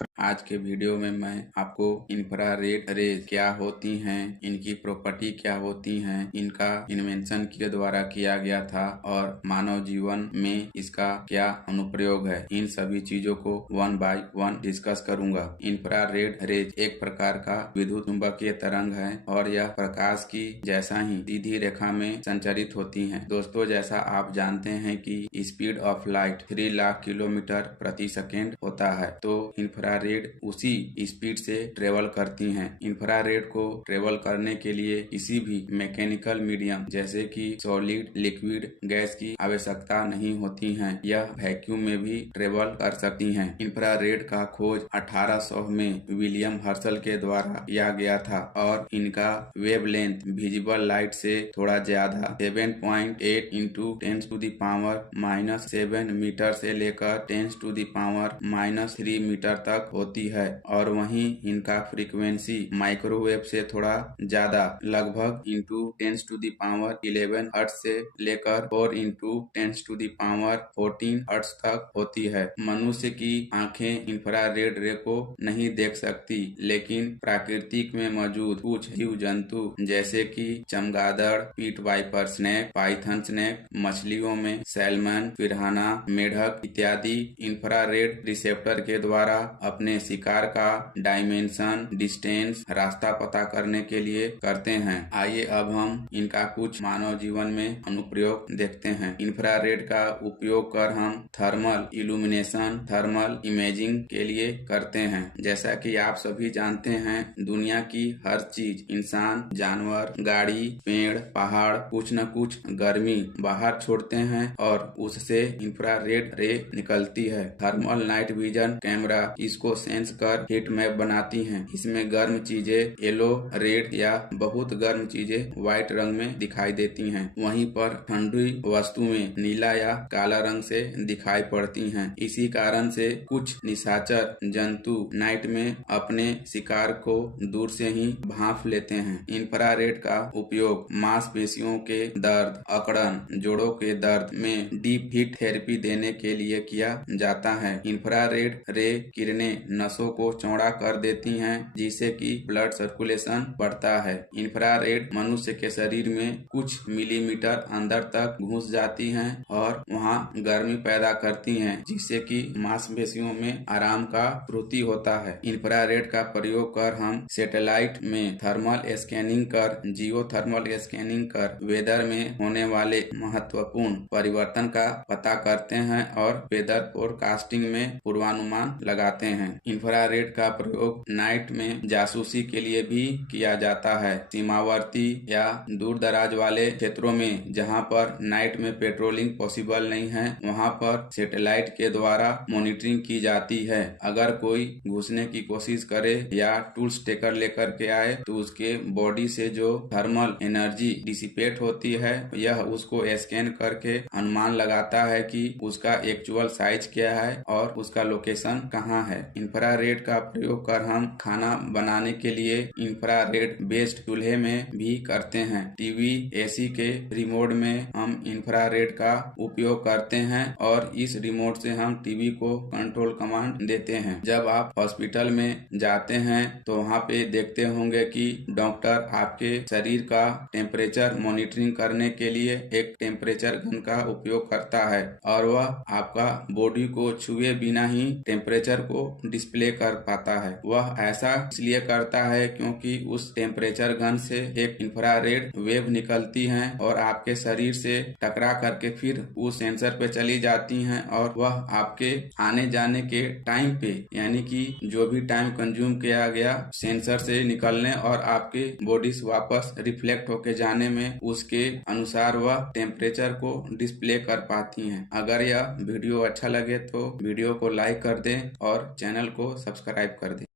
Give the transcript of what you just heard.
आज के वीडियो में मैं आपको इंफ्रारेड रेज क्या होती हैं, इनकी प्रॉपर्टी क्या होती हैं, इनका इन्वेंशन के द्वारा किया गया था और मानव जीवन में इसका क्या अनुप्रयोग है, इन सभी चीजों को वन बाय वन डिस्कस करूंगा। इंफ्रारेड रेज एक प्रकार का विद्युत चुंबकीय तरंग है और यह प्रकाश की जैसा ही सीधी रेखा में संचरित होती हैं। दोस्तों, जैसा आप जानते हैं कि speed of light 3 lakh kilometre प्रति सेकेंड होता है, तो इंफ्रारेड उसी स्पीड से ट्रेवल करती हैं। इंफ्रारेड को ट्रेवल करने के लिए किसी भी मैकेनिकल मीडियम जैसे कि सॉलिड, लिक्विड, गैस की आवश्यकता नहीं होती है। यह वैक्यूम में भी ट्रेवल कर सकती हैं। इंफ्रारेड का खोज 1800 में विलियम हर्शल के द्वारा किया गया था और इनका वेवलेंथ विजिबल लाइट से थोड़ा ज्यादा 7.8 इंटू 10⁻⁻7 मीटर से लेकर 10⁻⁻3 मीटर तक होती है और वहीं इनका फ्रीक्वेंसी माइक्रोवेव से थोड़ा ज्यादा लगभग इंटू 10⁻11 हर्ट्ज से लेकर 4 इंटू 10⁻14 हर्ट्ज तक होती है। मनुष्य की आंखें इंफ्रारेड रे को नहीं देख सकती, लेकिन प्राकृतिक में मौजूद कुछ जीव जंतु जैसे कि चमगादड़, पीट वाइपर स्नेक, पाइथन स्नेक, मछलियों में सैल्मन, पिरान्हा, मेढक इत्यादि इंफ्रारेड रिसेप्टर के द्वारा अपने शिकार का डायमेंशन, डिस्टेंस, रास्ता पता करने के लिए करते हैं। आइए अब हम इनका कुछ मानव जीवन में अनुप्रयोग देखते हैं। इंफ्रारेड का उपयोग कर हम थर्मल इल्यूमिनेशन, थर्मल इमेजिंग के लिए करते हैं। जैसा कि आप सभी जानते हैं, दुनिया की हर चीज, इंसान, जानवर, गाड़ी, पेड़, पहाड़ कुछ न कुछ गर्मी बाहर छोड़ते हैं और उससे इंफ्रारेड रे निकलती है। थर्मल नाइट विजन कैमरा इसको सेंस कर हीट मैप बनाती हैं। इसमें गर्म चीजें येलो, रेड या बहुत गर्म चीजें व्हाइट रंग में दिखाई देती हैं। वहीं पर ठंडी वस्तुएं नीला या काला रंग से दिखाई पड़ती हैं। इसी कारण से कुछ निशाचर जंतु नाइट में अपने शिकार को दूर से ही भांप लेते हैं। इंफ्रारेड का उपयोग मांसपेशियों के दर्द, अकड़न, जोड़ों के दर्द में डीप हीट थेरेपी देने के लिए किया जाता है। इंफ्रारेड रे किरणें नसों को चौड़ा कर देती हैं, जिससे कि ब्लड सर्कुलेशन बढ़ता है। इंफ्रारेड मनुष्य के शरीर में कुछ मिलीमीटर अंदर तक घुस जाती हैं और वहां गर्मी पैदा करती हैं, जिससे कि मांसपेशियों में आराम का पूर्ति होता है। इंफ्रारेड का प्रयोग कर हम सैटेलाइट में थर्मल स्कैनिंग कर, जियो थर्मल स्कैनिंग कर वेदर में होने वाले महत्वपूर्ण परिवर्तन का पता करते हैं और वेदर फोरकास्टिंग में पूर्वानुमान लगाते हैं। इंफ्रारेड का प्रयोग नाइट में जासूसी के लिए भी किया जाता है। सीमावर्ती या दूर दराज वाले क्षेत्रों में जहां पर नाइट में पेट्रोलिंग पॉसिबल नहीं है, वहां पर सैटेलाइट के द्वारा मॉनिटरिंग की जाती है। अगर कोई घुसने की कोशिश करे या टूल्स टेकर लेकर के आए तो उसके बॉडी से जो थर्मल एनर्जी डिसिपेट होती है, यह उसको स्कैन करके अनुमान लगाता है कि उसका एक्चुअल साइज क्या है और उसका लोकेशन कहाँ है। इंफ्रारेड का प्रयोग कर हम खाना बनाने के लिए इंफ्रारेड बेस्ड चूल्हे में भी करते हैं। टीवी, एसी के रिमोट में हम इंफ्रारेड का उपयोग करते हैं और इस रिमोट से हम टीवी को कंट्रोल कमांड देते हैं। जब आप हॉस्पिटल में जाते हैं तो वहाँ पे देखते होंगे कि डॉक्टर आपके शरीर का टेम्परेचर मॉनिटरिंग करने के लिए एक टेम्परेचर गन का उपयोग करता है और वह आपका बॉडी को छुए बिना ही टेम्परेचर को डिस्प्ले कर पाता है। वह ऐसा इसलिए करता है क्योंकि उस टेम्परेचर गन से एक इंफ्रारेड वेव निकलती है और आपके शरीर से टकरा करके फिर उस सेंसर पे चली जाती हैं और वह आपके आने जाने के टाइम पे, यानी कि जो भी टाइम कंज्यूम किया गया सेंसर से निकलने और आपके बॉडी से वापस रिफ्लेक्ट होके जाने में, उसके अनुसार वह टेम्परेचर को डिस्प्ले कर पाती हैं। अगर यह वीडियो अच्छा लगे तो वीडियो को लाइक कर दें और चैनल को सब्सक्राइब कर दें।